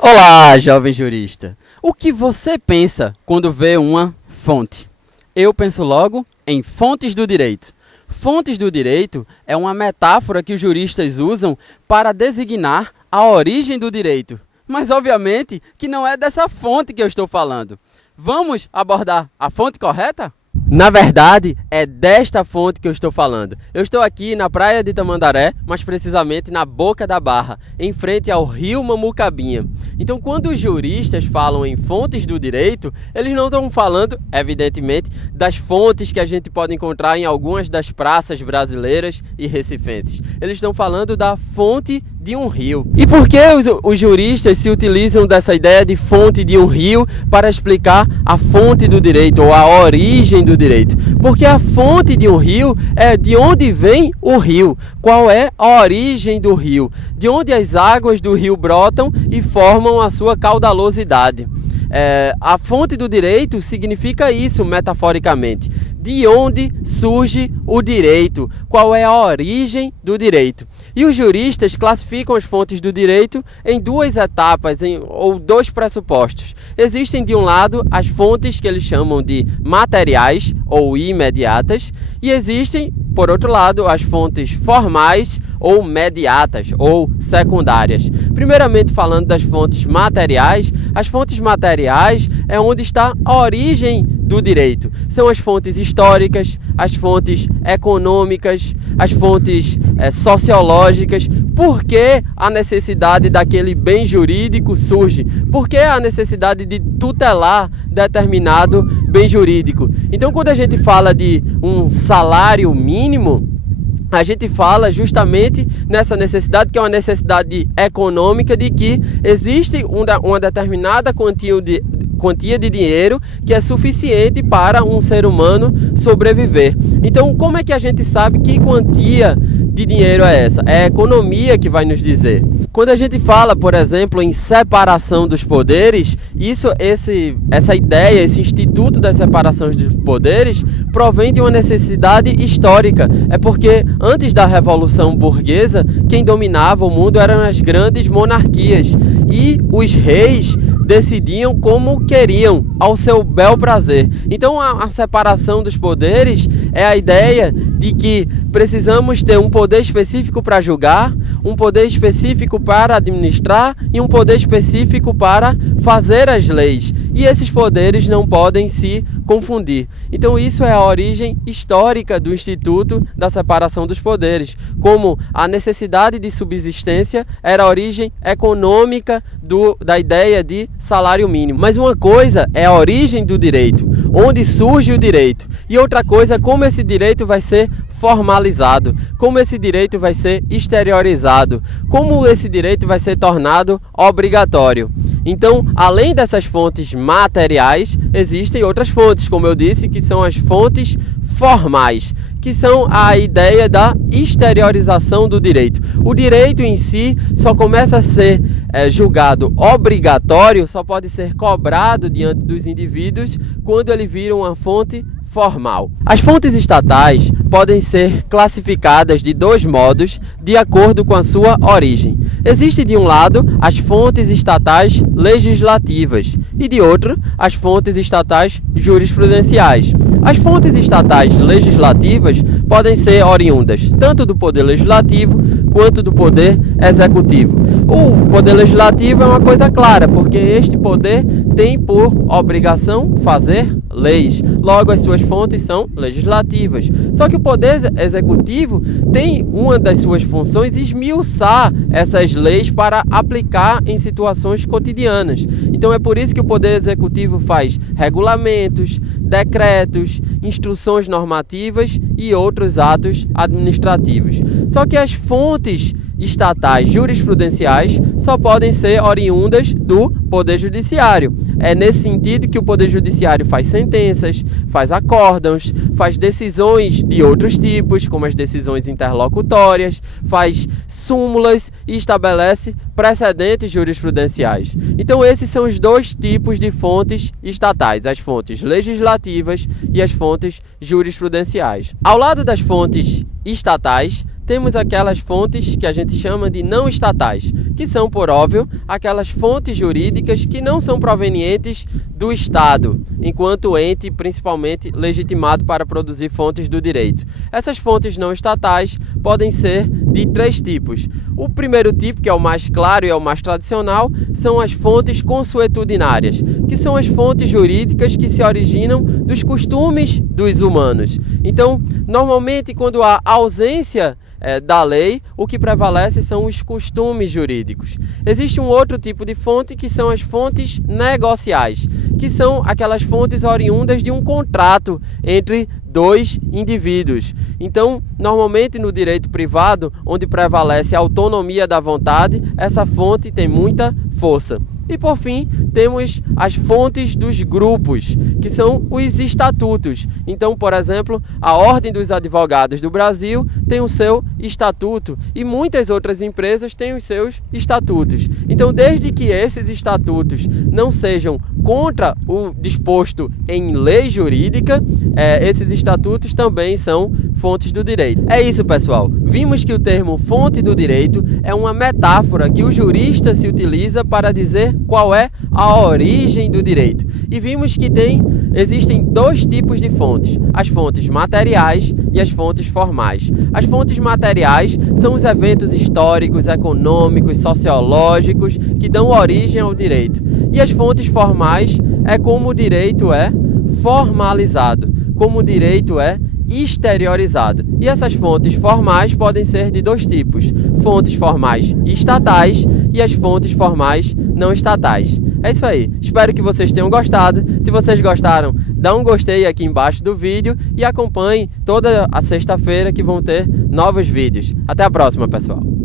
Olá, jovem jurista! O que você pensa quando vê uma fonte? Eu penso logo em fontes do direito. Fontes do direito é uma metáfora que os juristas usam para designar a origem do direito. Mas, obviamente, que não é dessa fonte que eu estou falando. Vamos abordar a fonte correta? Na verdade, é desta fonte que eu estou falando. Eu estou aqui na praia de Tamandaré, mais precisamente na Boca da Barra, em frente ao rio Mamucabinha. Então, quando os juristas falam em fontes do direito, eles não estão falando, evidentemente, das fontes que a gente pode encontrar em algumas das praças brasileiras e recifenses. Eles estão falando da fonte de um rio. E por que os juristas se utilizam dessa ideia de fonte de um rio para explicar a fonte do direito ou a origem do direito? Porque a fonte de um rio é de onde vem o rio, qual é a origem do rio, de onde as águas do rio brotam e formam a sua caudalosidade. A fonte do direito significa isso metaforicamente. De onde surge o direito? Qual é a origem do direito? E os juristas classificam as fontes do direito em duas etapas, ou dois pressupostos. Existem, de um lado, as fontes que eles chamam de materiais ou imediatas, e existem, por outro lado, as fontes formais ou mediatas ou secundárias. Primeiramente, falando das fontes materiais, as fontes materiais é onde está a origem do direito. São as fontes históricas, as fontes econômicas, as fontes sociológicas. Por que a necessidade daquele bem jurídico surge? Por que a necessidade de tutelar determinado bem jurídico? Então, quando a gente fala de um salário mínimo, a gente fala justamente nessa necessidade, que é uma necessidade econômica, de que existe uma determinada quantia de dinheiro que é suficiente para um ser humano sobreviver. Então, como é que a gente sabe que quantia de dinheiro é essa? É a economia que vai nos dizer. Quando a gente fala, por exemplo, em separação dos poderes, essa ideia, esse instituto das separações dos poderes, provém de uma necessidade histórica. É porque antes da Revolução Burguesa, quem dominava o mundo eram as grandes monarquias e os reis decidiam como queriam, ao seu bel prazer. Então a separação dos poderes é a ideia de que precisamos ter um poder específico para julgar, um poder específico para administrar e um poder específico para fazer as leis. E esses poderes não podem se confundir. Então isso é a origem histórica do Instituto da Separação dos Poderes. Como a necessidade de subsistência era a origem econômica da ideia de salário mínimo. Mas uma coisa é a origem do direito, onde surge o direito. E outra coisa é como esse direito vai ser formalizado, como esse direito vai ser exteriorizado, como esse direito vai ser tornado obrigatório. Então, além dessas fontes materiais, existem outras fontes, como eu disse, que são as fontes formais, que são a ideia da exteriorização do direito. O direito em si só começa a ser julgado obrigatório, só pode ser cobrado diante dos indivíduos quando ele vira uma fonte formal. As fontes estatais podem ser classificadas de dois modos de acordo com a sua origem. Existe, de um lado, as fontes estatais legislativas e, de outro, as fontes estatais jurisprudenciais. As fontes estatais legislativas podem ser oriundas tanto do poder legislativo quanto do poder executivo. O poder legislativo é uma coisa clara, porque este poder tem por obrigação fazer leis. Logo, as suas fontes são legislativas. Só que o poder executivo tem uma das suas funções esmiuçar essas leis para aplicar em situações cotidianas. Então é por isso que o poder executivo faz regulamentos, decretos, instruções normativas e outros atos administrativos. Só que as fontes estatais jurisprudenciais só podem ser oriundas do Poder Judiciário. É nesse sentido que o Poder Judiciário faz sentenças, faz acórdãos, faz decisões de outros tipos, como as decisões interlocutórias, faz súmulas e estabelece precedentes jurisprudenciais. Então esses são os dois tipos de fontes estatais, as fontes legislativas e as fontes jurisprudenciais. Ao lado das fontes estatais, temos aquelas fontes que a gente chama de não estatais, que são, por óbvio, aquelas fontes jurídicas que não são provenientes do Estado, enquanto ente principalmente legitimado para produzir fontes do direito. Essas fontes não estatais podem ser de 3 tipos. O primeiro tipo, que é o mais claro e é o mais tradicional, são as fontes consuetudinárias, que são as fontes jurídicas que se originam dos costumes dos humanos. Então, normalmente, quando há ausência da lei, o que prevalece são os costumes jurídicos. Existe um outro tipo de fonte que são as fontes negociais, que são aquelas fontes oriundas de um contrato entre 2 indivíduos. Então, normalmente no direito privado, onde prevalece a autonomia da vontade, essa fonte tem muita força. E por fim, temos as fontes dos grupos, que são os estatutos. Então, por exemplo, a Ordem dos Advogados do Brasil tem o seu estatuto e muitas outras empresas têm os seus estatutos. Então, desde que esses estatutos não sejam contra o disposto em lei jurídica, esses estatutos também são fontes do direito. É isso, pessoal. Vimos que o termo fonte do direito é uma metáfora que o jurista se utiliza para dizer qual é a origem do direito. E vimos que existem 2 tipos de fontes: as fontes materiais e as fontes formais. As fontes materiais são os eventos históricos, econômicos, sociológicos que dão origem ao direito. E as fontes formais é como o direito é formalizado, como o direito é exteriorizado. E essas fontes formais podem ser de 2 tipos: fontes formais estatais e as fontes formais não estatais. É isso aí, espero que vocês tenham gostado. Se vocês gostaram, dá um gostei aqui embaixo do vídeo e acompanhe toda a sexta-feira que vão ter novos vídeos. Até a próxima, pessoal!